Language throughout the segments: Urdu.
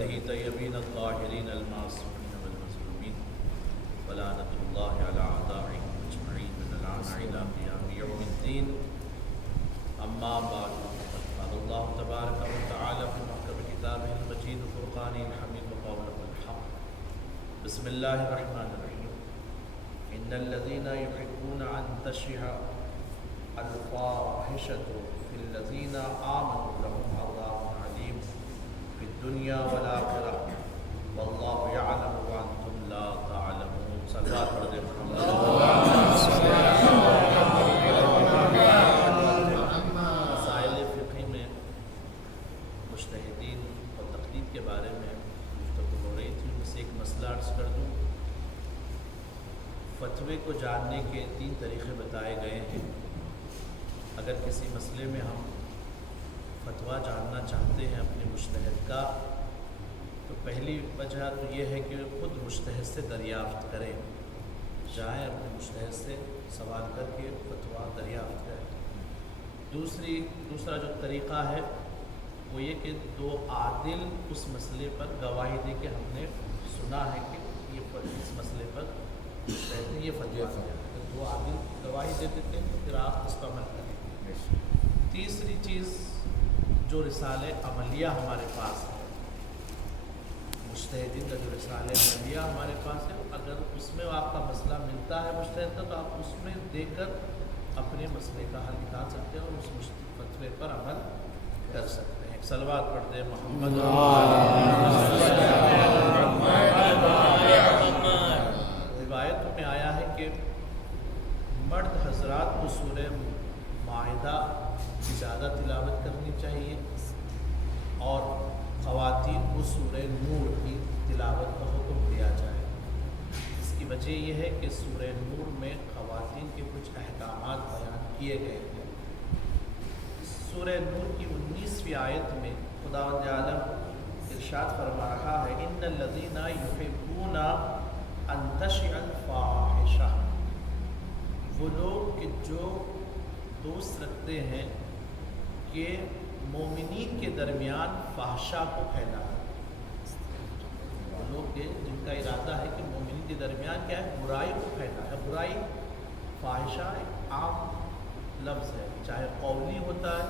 وبيته طيبين الطاهرين المعصومين والمظلومين ولعنة الله على أعدائهم أجمعين من الآن إلى قيام يوم الدين. أما بعد، قال الله تبارك وتعالى في محكم كتابه المجيد وفرقانه الحميد وقوله الحق. بسم الله الرحمن الرحيم. إن الذين يحبون أن تشيع الفاحشة في الذين آمنوا لهم عذاب عليم في الدنيا والآخرة والله يعلم وأنتم لا تعلمون. صلوات پڑھ دیں مسائل فقہی میں مجتہدین اور تقلید کے بارے میں گفتگو ہو رہی تھی. ان میں سے ایک مسئلہ عرض کر دوں. فتوے کو جاننے کے 3 طریقے بتائے گئے ہیں. اگر کسی مسئلے میں ہم فتویٰ جاننا چاہتے ہیں اپنے مجتہد کا، تو پہلی وجہ تو یہ ہے کہ خود مجتہد سے دریافت کریں. جائیں اپنے مجتہد سے سوال کر کے فتویٰ دریافت کریں. دوسرا جو طریقہ ہے وہ یہ کہ 2 عادل اس مسئلے پر گواہی دے کے ہم نے سنا ہے کہ یہ اس مسئلے پر مجتہد نے یہ فتویٰ دیا. 2 عادل گواہی دے دیتے ہیں تو پھر آپ اس پر عمل کریں. تیسری چیز جو رسالہ عملیہ ہمارے پاس ہے، مجتہدین کا جو رسالہ عملیہ ہمارے پاس ہے، اگر اس میں آپ کا مسئلہ ملتا ہے مجتہد کا تو آپ اس میں دے کر اپنے مسئلے کا حل نکال سکتے ہیں اور اس فتوے پر عمل کر سکتے ہیں. ایک صلوات پڑھ دیں محمد. روایتوں میں آیا ہے کہ مرد حضرات کو سورہ مائدہ کی زیادہ تلاوت کرنی چاہیے اور خواتین کو سورہ نور کی تلاوت کا حکم دیا جائے. اس کی وجہ یہ ہے کہ سورہ نور میں خواتین کے کچھ احکامات بیان کیے گئے ہیں. سورہ نور کی 19ویں آیت میں خداوند عالم ارشاد فرما رہا ہے ان الذین یحبون ان تشیع الفاحشہ، وہ لوگ کہ جو دوست رکھتے ہیں کہ مومنین کے درمیان فحشا کو پھیلانا. وہ لوگ جن کا ارادہ ہے کہ مومنین کے درمیان کیا ہے، برائی کو پھیلانا. برائی فحشا ایک عام لفظ ہے، چاہے قولی ہوتا ہے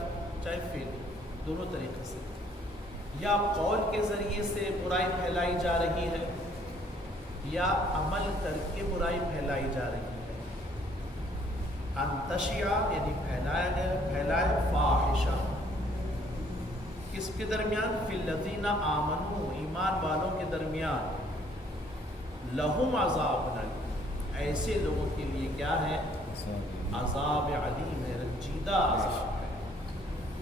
چاہے فعلی، دونوں طریقے سے. یا قول کے ذریعے سے برائی پھیلائی جا رہی ہے یا عمل کر کے برائی پھیلائی جا رہی ہے. انتشیع یعنی پھیلائے فاحشہ کس کے درمیان؟ فی الذین آمنوا، ایمان والوں کے درمیان. لہم عذاب علیم، ایسے لوگوں کے لیے کیا ہے؟ عذاب علیم ہے، رنجیدہ عذاب ہے.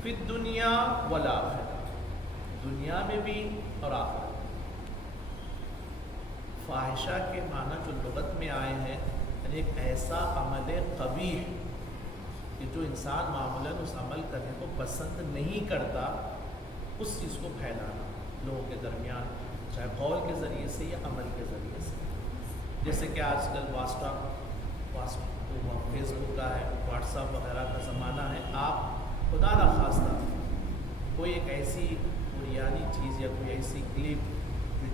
فی الدنیا والآخرہ، دنیا میں بھی اور آخرت. فاحشہ کے معنی جو لغت میں آئے ہیں یعنی ایک ایسا عمل قبیح کہ جو انسان معمولاً اس عمل کرنے کو پسند نہیں کرتا، اس چیز کو پھیلانا لوگوں کے درمیان، چاہے قول کے ذریعے سے یا عمل کے ذریعے سے. جیسے کہ آج کل فیس بک کا ہے، واٹس ایپ وغیرہ کا زمانہ ہے. آپ خدا نخواستہ کوئی ایک ایسی بریانی چیز یا کوئی ایسی کلپ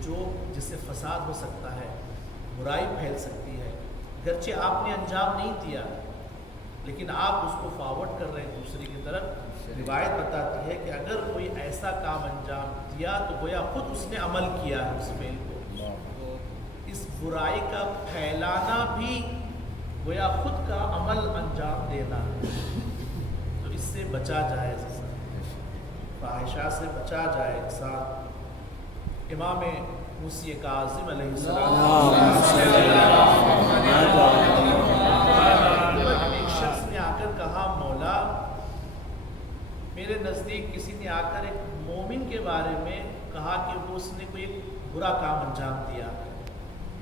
جو جس سے فساد ہو سکتا ہے، برائی پھیل سکتی ہے، گرچہ آپ نے انجام نہیں دیا لیکن آپ اس کو فارورڈ کر رہے ہیں دوسرے کی طرف. روایت بتاتی ہے کہ اگر کوئی ایسا کام انجام دیا تو گویا خود اس نے عمل کیا ہے اس فعل کو. اس برائی کا پھیلانا بھی گویا خود کا عمل انجام دینا ہے. تو اس سے بچا جائے، فاحشہ سے بچا جائے انسان. امام موسی کاظم علیہ السلام ایک شخص نے آ کر کہا مولا میرے نزدیک کسی نے آ کر ایک مومن کے بارے میں کہا کہ وہ اس نے کوئی ایک برا کام انجام دیا.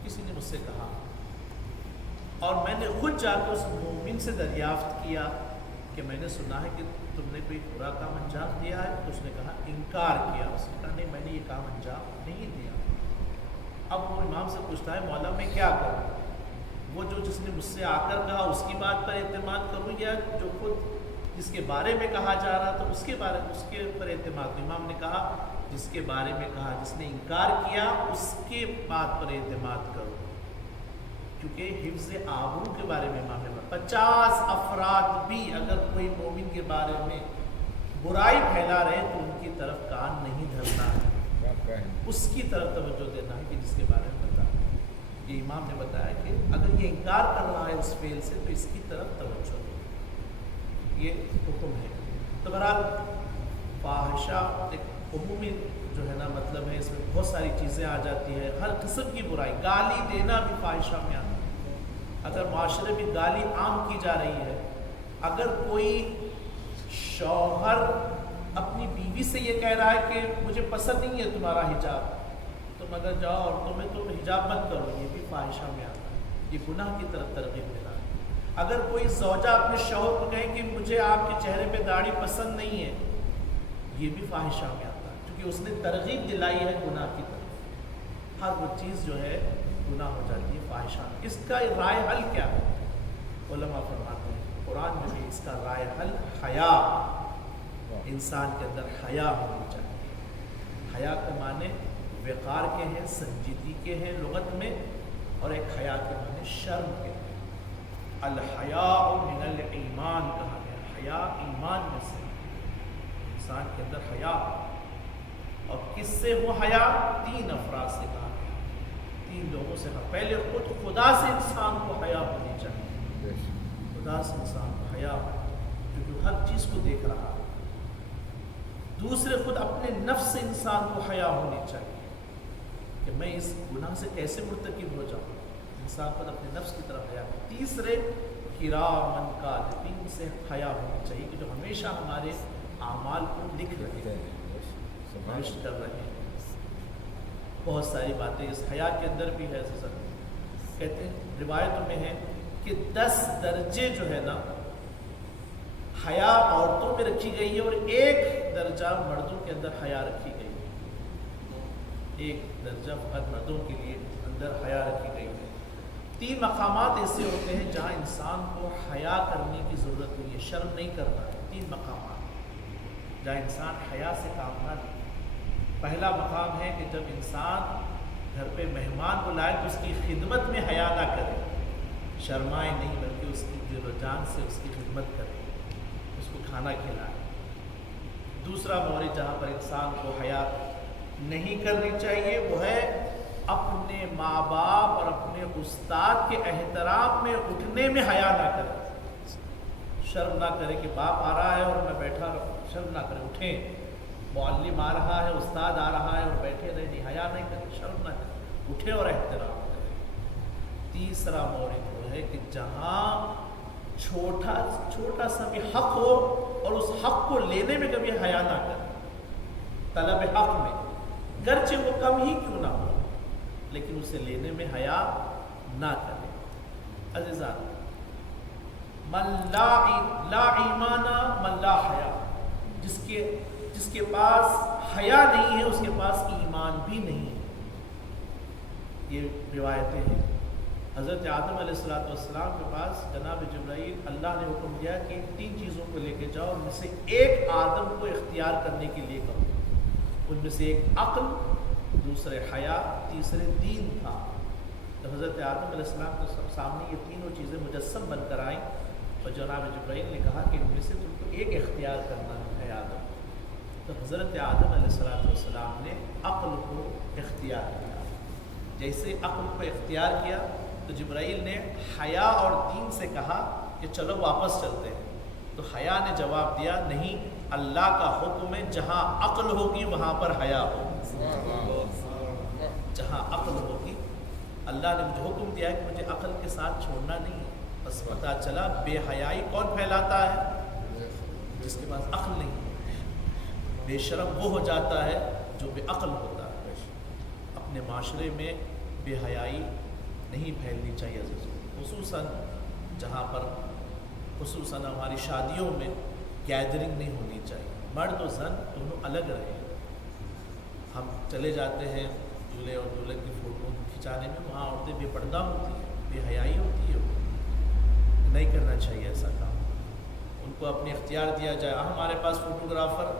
کسی نے مجھ سے کہا اور میں نے خود جا کے اس مومن سے دریافت کیا کہ میں نے سنا ہے کہ تم نے کوئی برا کام انجام دیا ہے. تو اس نے کہا انکار کیا. اس نے کہا نہیں میں نے یہ کام انجام نہیں دیا. اب وہ امام سے پوچھتا ہے مولا میں کیا کروں؟ وہ جو جس نے مجھ سے آ کر کہا اس کی بات پر اعتماد کروں یا جو خود جس کے بارے میں کہا جا رہا تھا اس کے بارے میں اس کے پر اعتماد؟ امام نے کہا جس کے بارے میں کہا جس نے انکار کیا اس کے بات پر اعتماد کرو، کیونکہ حفظ آبرو کے بارے میں امام نے 50 افراد بھی اگر کوئی مومن کے بارے میں برائی پھیلا رہے تو ان کی طرف کان نہیں دھرنا ہے، اس کی طرف توجہ دینا ہے کہ جس کے بارے میں بتا. یہ امام نے بتایا کہ اگر یہ انکار کر رہا ہے اس فعل سے تو اس کی طرف توجہ دو، یہ حکم ہے. تو بہرحال فاحشہ ایک عمومی جو ہے نا مطلب ہے، اس میں بہت ساری چیزیں آ جاتی ہے، ہر قسم کی برائی، گالی دینا بھی فاحشہ میں آتا ہے. اگر معاشرے میں گالی عام کی جا رہی ہے، اگر کوئی شوہر اپنی بیوی سے یہ کہہ رہا ہے کہ مجھے پسند نہیں ہے تمہارا حجاب، تم اگر جاؤ اور تم حجاب مت کرو، یہ بھی فاحشہ میں آتا ہے، یہ گناہ کی طرف ترغیب ملا ہے. اگر کوئی زوجہ اپنے شوہر کو کہے کہ مجھے آپ کے چہرے پہ داڑھی پسند نہیں ہے، یہ بھی فاحشہ میں آتا ہے، کیونکہ اس نے ترغیب دلائی ہے گناہ کی طرف. ہر وہ چیز جو ہے گناہ ہو جاتی ہے فاحشہ. اس کا رائے حل کیا ہے؟ علماء فرماتے ہیں قرآن میں بھی اس کا رائے حل حیا، انسان کے اندر حیا ہونی چاہیے. حیا کے معنی وقار کے ہیں، سنجیدگی کے ہیں لغت میں، اور ایک حیا کے معنی شرم کے ہیں. الحیاء من الایمان کہا گیا، حیا ایمان میں سے، انسان کے اندر حیا. اور کس سے وہ حیا؟ 3 افراد سے کہا گیا، 3 لوگوں سے. پہلے خود خدا سے انسان کو حیا ہونی چاہیے، خدا سے انسان کو حیا ہو کیونکہ ہر چیز کو دیکھ رہا ہے. دوسرے خود اپنے نفس سے انسان کو حیا ہونی چاہیے کہ میں اس گناہ سے کیسے مرتکب ہو جاؤں، انسان خود اپنے نفس کی طرف حیا. تیسرے کرامن کاتبین سے حیا ہونی چاہیے کہ جو ہمیشہ ہمارے اعمال کو لکھ رہے ہیں، نوشت کر رہے ہیں. بہت ساری باتیں اس حیا کے اندر بھی ہے. کہتے ہیں روایتوں میں ہے کہ 10 درجے جو ہے نا حیا عورتوں میں رکھی گئی ہے، اور 1 درجہ مردوں کے اندر حیا رکھی گئی ہے. 1 درجہ فقط مردوں کے لیے اندر حیا رکھی گئی ہے. 3 مقامات ایسے ہوتے ہیں جہاں انسان کو حیا کرنے کی ضرورت نہیں ہے، شرم نہیں کرنا ہے. 3 مقامات جہاں انسان حیا سے کام نہ لے. پہلا مقام ہے کہ جب انسان گھر پہ مہمان کو لائے تو اس کی خدمت میں حیا نہ کرے، شرمائے نہیں بلکہ اس کی دل و جان سے اس کی خدمت کرے، اس کو کھانا کھلائے. دوسرا مورد جہاں پر انسان کو حیا نہیں کرنی چاہیے وہ ہے اپنے ماں باپ اور اپنے استاد کے احترام میں اٹھنے میں حیا نہ کرے. شرم نہ کرے کہ باپ آ رہا ہے اور میں بیٹھا رہوں، شرم نہ کرے. اٹھیں، معلم آ رہا ہے، استاد آ رہا ہے اور بیٹھے رہے، نہیں، حیا نہیں کرے، شرم نہ کرے، اٹھے اور احترام کرے. تیسرا مورد وہ ہے کہ جہاں چھوٹا سا بھی حق ہو اور اس حق کو لینے میں کبھی حیا نہ کرے. طلب حق میں گرچہ وہ کم ہی کیوں نہ ہو لیکن اسے لینے میں حیا نہ کرے. عزیزان، من لا ایمان من لا حیا، جس کے پاس حیا نہیں ہے اس کے پاس ایمان بھی نہیں ہے. یہ روایتیں ہیں. حضرت آدم علیہ السلام کے پاس جناب جبرائیل اللہ نے حکم دیا کہ 3 چیزوں کو لے کے جاؤ، ان میں سے ایک آدم کو اختیار کرنے کے لیے کہو. ان میں سے ایک عقل، دوسرے حیا، تیسرے دین تھا. تو حضرت آدم علیہ السلام کے سامنے یہ تینوں چیزیں مجسم بن کر آئیں اور جناب جبرائیل نے کہا کہ ان میں سے تم کو ایک اختیار کرنا ہے آدم. تو حضرت آدم علیہ السلام نے عقل کو اختیار کیا. جیسے عقل کو اختیار کیا تو جبرائیل نے حیا اور دین سے کہا کہ چلو واپس چلتے ہیں. تو حیا نے جواب دیا نہیں، اللہ کا حکم ہے جہاں عقل ہوگی وہاں پر حیا ہوگی. جہاں عقل ہوگی، اللہ نے مجھے حکم دیا ہے کہ مجھے عقل کے ساتھ چھوڑنا نہیں ہے. بس پتہ چلا بے حیائی کون پھیلاتا ہے؟ جس کے پاس عقل نہیں. بے شرم وہ ہو جاتا ہے جو بے عقل ہوتا ہے. اپنے معاشرے میں بے حیائی نہیں پھیلنی چاہیے، خصوصاً جہاں پر ہماری شادیوں میں گیدرنگ نہیں ہونی چاہیے. مرد و زن دونوں الگ رہے. ہم چلے جاتے ہیں دولہے اور دلہن کی فوٹو کھنچانے میں، وہاں عورتیں بے پردہ ہوتی ہیں، بے حیائی ہوتی ہے. نہیں کرنا چاہیے ایسا کام. ان کو اپنے اختیار دیا جائے. ہمارے پاس فوٹوگرافر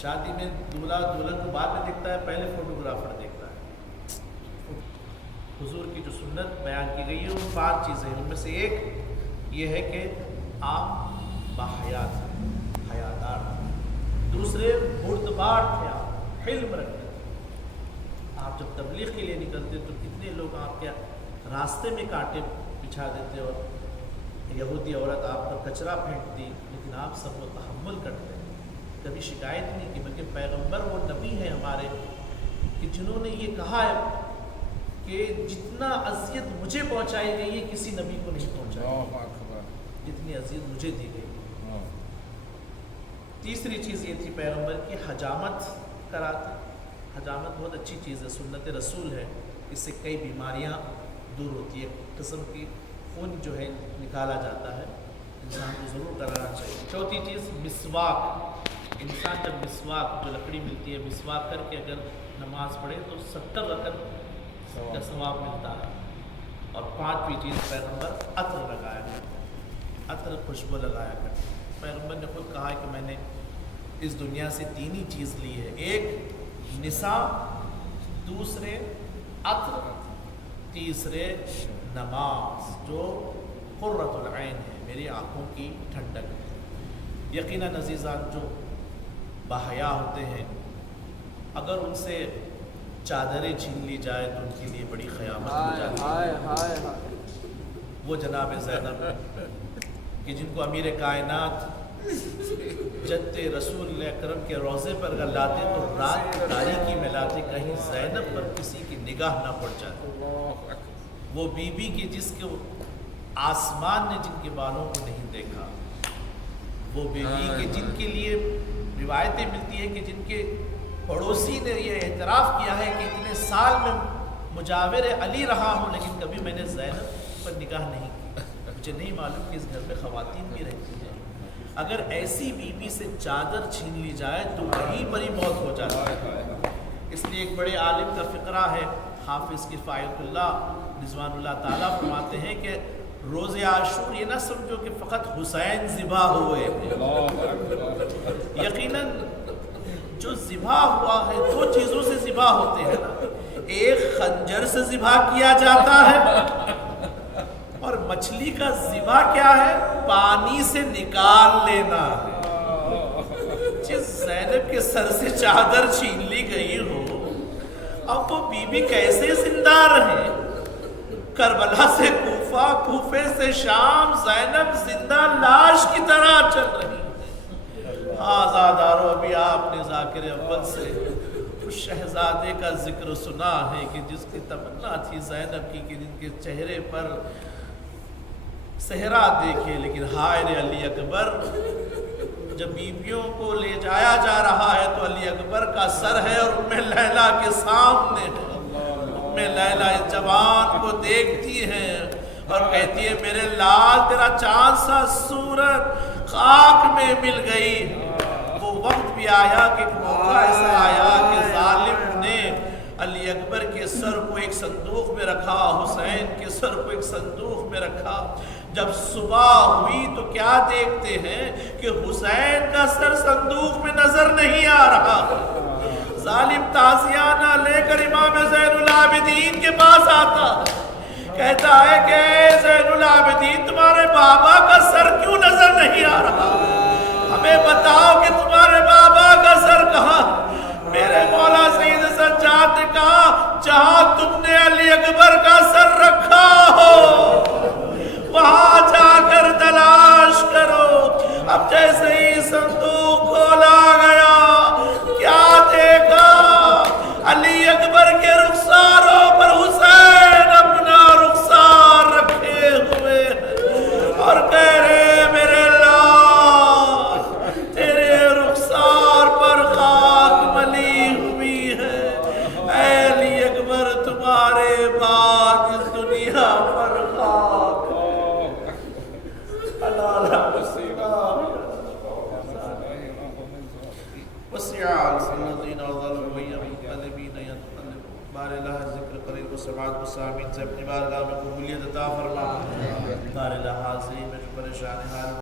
شادی میں دولہا دلہن کو بعد میں دیکھتا ہے، پہلے فوٹوگرافر دیکھتا ہے۔ حضور کی جو سنت بیان کی گئی ہے وہ 5 چیزیں ہیں، ان میں سے ایک یہ ہے کہ آپ باحیات ہیں، حیادار ہیں۔ دوسرے بردبار تھے، آپ حلم رکھتے۔ آپ جب تبلیغ کے لیے نکلتے تو کتنے لوگ آپ کے راستے میں کانٹے بچھا دیتے، اور یہودی عورت آپ پر کچرا پھینکتی، لیکن آپ سب کو تحمل کرتے، کبھی شکایت نہیں کی۔ بلکہ پیغمبر وہ نبی ہیں ہمارے کہ جنہوں نے یہ کہا ہے کہ جتنا اذیت مجھے پہنچائی گئی ہے کسی نبی کو نہیں پہنچائی، جتنی اذیت مجھے دی گئی۔ تیسری چیز یہ تھی پیغمبر کی حجامت کراتے۔ حجامت بہت اچھی چیز ہے، سنت رسول ہے، اس سے کئی بیماریاں دور ہوتی ہے، قسم کی خون جو ہے نکالا جاتا ہے، انسان کو ضرور کرانا چاہیے۔ چوتھی چیز مسواک، انسان جب مسواک جو لکڑی ملتی ہے مسواک کر کے اگر نماز پڑھے تو 70 رکعت کا ثواب ملتا ہے۔ اور 5ویں چیز پیغمبر عطر لگایا کرتے، عطر خوشبو لگایا کرتے۔ پیغمبر نے خود کہا ہے کہ میں نے اس دنیا سے 3 ہی چیز لی ہے، ایک نساء، دوسرے عطر، تیسرے نماز جو قرۃ العین ہے، میری آنکھوں کی ٹھنڈک ہے۔ یقیناً عزیزان جو باحیا ہوتے ہیں اگر ان سے چادریں چھین لی جائے تو ان کے لیے بڑی قیامت ہو جاتی ہے۔ وہ جناب زینب کہ جن کو امیر کائنات جد رسول اکرم کے روضے پر اگر لاتے تو رات تاریکی میں لاتے، کہیں زینب پر کسی کی نگاہ نہ پڑ جاتی۔ وہ بی بی کی جس کے آسمان نے جن کے بالوں کو نہیں دیکھا، وہ بی بی کے جن کے لیے روایتیں ملتی ہیں کہ جن کے پڑوسی نے یہ اعتراف کیا ہے کہ اتنے سال میں مجاور علی رہا ہوں لیکن کبھی میں نے زینب پر نگاہ نہیں کی، مجھے نہیں معلوم کہ اس گھر میں خواتین بھی رہتی ہیں۔ اگر ایسی بی بی سے چادر چھین لی جائے تو وہیں پر ہی موت ہو جاتی ہے۔ اس لیے ایک بڑے عالم کا فقرہ ہے، حافظ کفایت اللہ رضوان اللہ تعالیٰ فرماتے ہیں کہ روز عاشور یہ نہ سمجھو کہ فقط حسین ذبح ہوئے، یقیناً جو ذبح ہوا ہے 2 چیزوں سے ذبح ہوتے ہیں نا، ایک خنجر سے ذبح کیا جاتا ہے اور مچھلی کا ذبح کیا ہے، پانی سے نکال لینا ہے۔ جس زینب کے سر سے چادر چھین لی گئی ہو، اب وہ بی بی کیسے زندہ رہے؟ کربلا سے کوفہ، کوفے سے شام، زینب زندہ لاش کی طرح چل رہی ہے۔ آزادارو ابھی آپ نے ذاکر اول سے اس شہزادے کا ذکر سنا ہے کہ جس کی تمنا تھی زینب کی کہ جن کے چہرے پر صحرا دیکھے، لیکن ہائے علی اکبر، جب بیویوں کو لے جایا جا رہا ہے تو علی اکبر کا سر ہے اور ام لیلہ کے سامنے ہے۔ ام لیلہ اس جوان کو دیکھتی ہیں اور کہتی ہے میرے لال تیرا چاند سا صورت خاک میں مل گئی۔ وہ وقت بھی آیا کہ ایک موقع ایسا آیا کہ ظالم نے علی اکبر کے سر کو ایک صندوق میں رکھا، حسین کے سر کو ایک صندوق میں رکھا۔ جب صبح ہوئی تو کیا دیکھتے ہیں کہ حسین کا سر صندوق میں نظر نہیں آ رہا۔ ظالم تازیانہ لے کر امام زین العابدین کے پاس آتا، کہتا ہے کہ اے زین العابدین تمہارے بابا کا سر کیوں نظر نہیں آ رہا؟ ہمیں بتاؤ کہ تمہارے بابا کا سر کہاں؟ میرے مولا سید سجاد نے کہا جہاں تم نے علی اکبر کا سر رکھا ہو وہاں جا کر تلاش کرو۔ اب جیسے ہی صندوق کھولا گیا کیا دیکھا؟ علی اکبر کے رخساروں پر حسین اپنا رخسار رکھے ہوئے اور کہہ رہے میرے لال تیرے رخسار پر خاک ملی ہوئی ہے، اے علی اکبر تمہارے بعد اس دنیا پر خاک۔ بار الہ ذکر قریب و سماعت و سامین سے اپنی بارگاہ میں قبولیت عطا فرما۔ بار الہ حاضرین میں جو پریشان حال